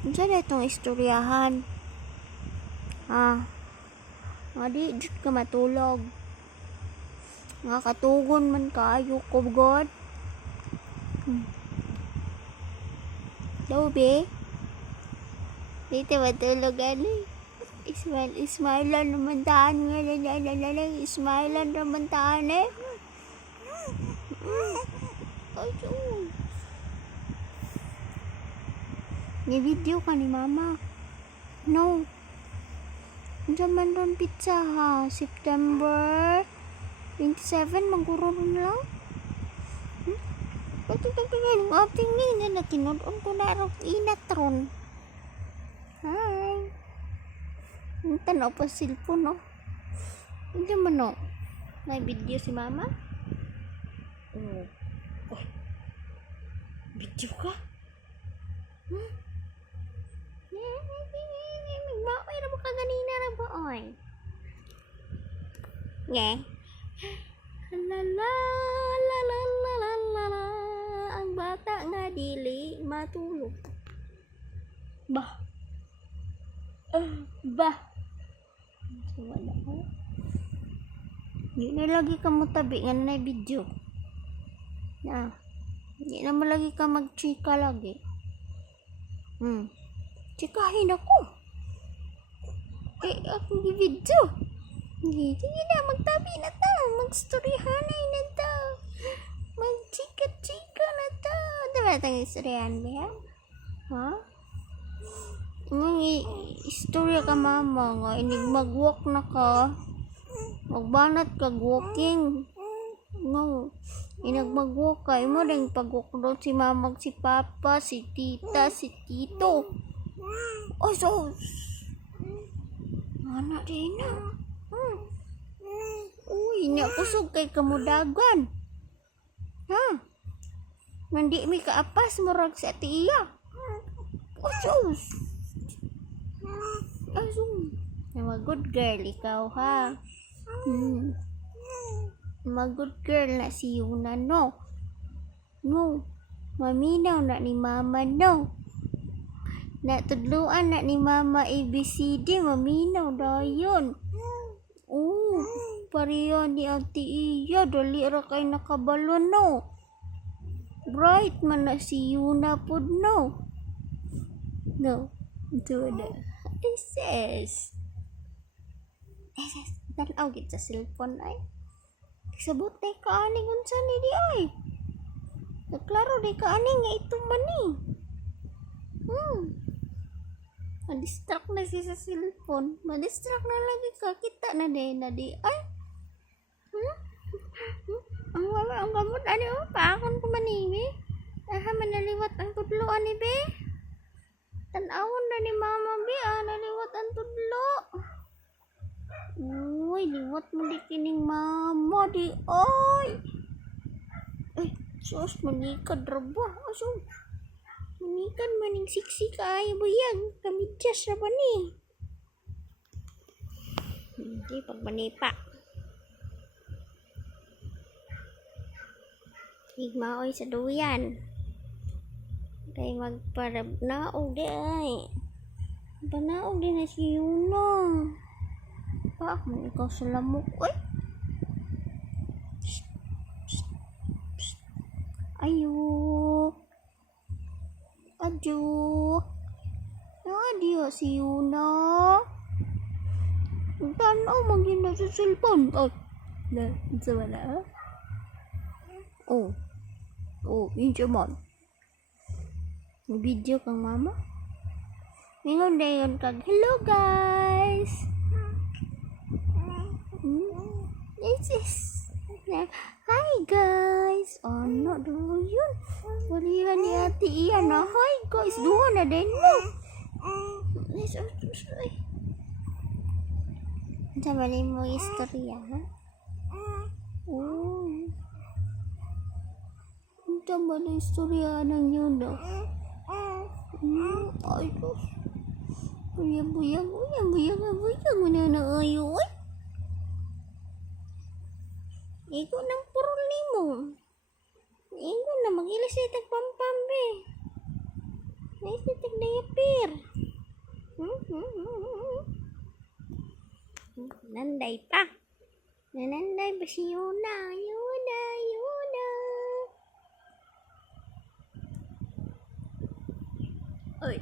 Diyan na itong istoryahan. Nga di ka matulog. Nga katugon man kayo ko God. Lobe. Dito matulog ani. Ismailan naman taan nga lalalala. Ismailan naman taan eh. Ay, ni-video ka ni mama. No. Diyan ron pizza ha. September 27 magkuroon lang. Pagtutugtugin ng acting niya na kinodon ko na ron inat ron. Hi. Tanaw pa cellphone no. Hindi man no. May video si mama. Oh. Video ka? Magbaoy na mo ka ganina na ba oy? Nge. La la la la la la la la. Ang bata nga dili matulog. Bah. Bah. Wala ko. Hindi na lagi ka mo tabi nga na video. Hindi na mo lagi ka mag-chika lagi. Chikahin ako. Akong video. Hindi na, magtabi na ta. Magstoryahanay na ta. Magchika-chika na ta. Diba itong istoryahan ba yan? Ha? Istorya ka mama nga. Inig mag-walk na ka. Magbanat ka walking. No. Inig mag-walk ka. Imo rin pag-walk doon si mama, si papa, si tita, si tito. Oh, so. Anak din na. Uy, niya kusog kay kamudagan. Ha? Mandi mi kaapas murag sa tiya. Oh, so. Good girl ikaw ha. Good girl na si Yuna no. No. Maminaw na ni mama no. Natudluan na ni mama ABCD maminaw dayon. Oh, pareho ni Auntie Iya dali ra kay nakabalo no. Bright man na si Yuna pod no. No. Ito na. Sis. Tanaw gid sa cellphone ay. Sabot na ka ani unsa ni di ay. Naklaro di ka ani nga ito man ni. Ma-distract na siya sa cellphone. Ma-distract na lagi ka. Kita na di ay. Ang gamot ani o paakon ko manimi. Manaliwat ang tudloan ni be. Tanawon na ni mama be naliwat ang tudlo. Uy, liwat mo di kining mama di oy. Ay, sus manikad raba. Aso. Manikad maning siksi kaayo buyag. Kamidyas ra ba ni? Hindi pagmanipa. Higmaoy sa duyan. Kay magparabnaog di ay. Panaog din na si Yuna. Pa, man ikaw sa lamok. Uy! Psst, psst, psst. Ayok. Adyo. Adiyo si Yuna. Tanaw maging na sa cellphone. Oh, sa wala. Oh, yun siya man. Video kang mama. Mingon dayon kag hello guys. Yes. Hi guys. Ano do yun? Walihan ni ate iya na. Hi guys. Duha na din mo. Yes. Sama ni mo istorya ha? Oh. Sama na istorya ng yun no? Ay Diyos. Buyang. Muna na ayo. Iko nang purol ni mo. Iko na mag-ilis itag pampambe. Ilis itag diaper. nananday pa. Nananday pa si Yuna. Yuna, Yuna. Oy.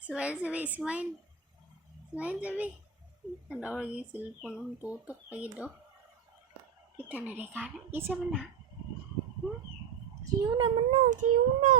Smile, sabi, smile. Smile, sabi. Tanda ko lagi cellphone ng tutok lagi do. Kita na rin ka na. Isa mo na. Si Yuna man no, si Yuna.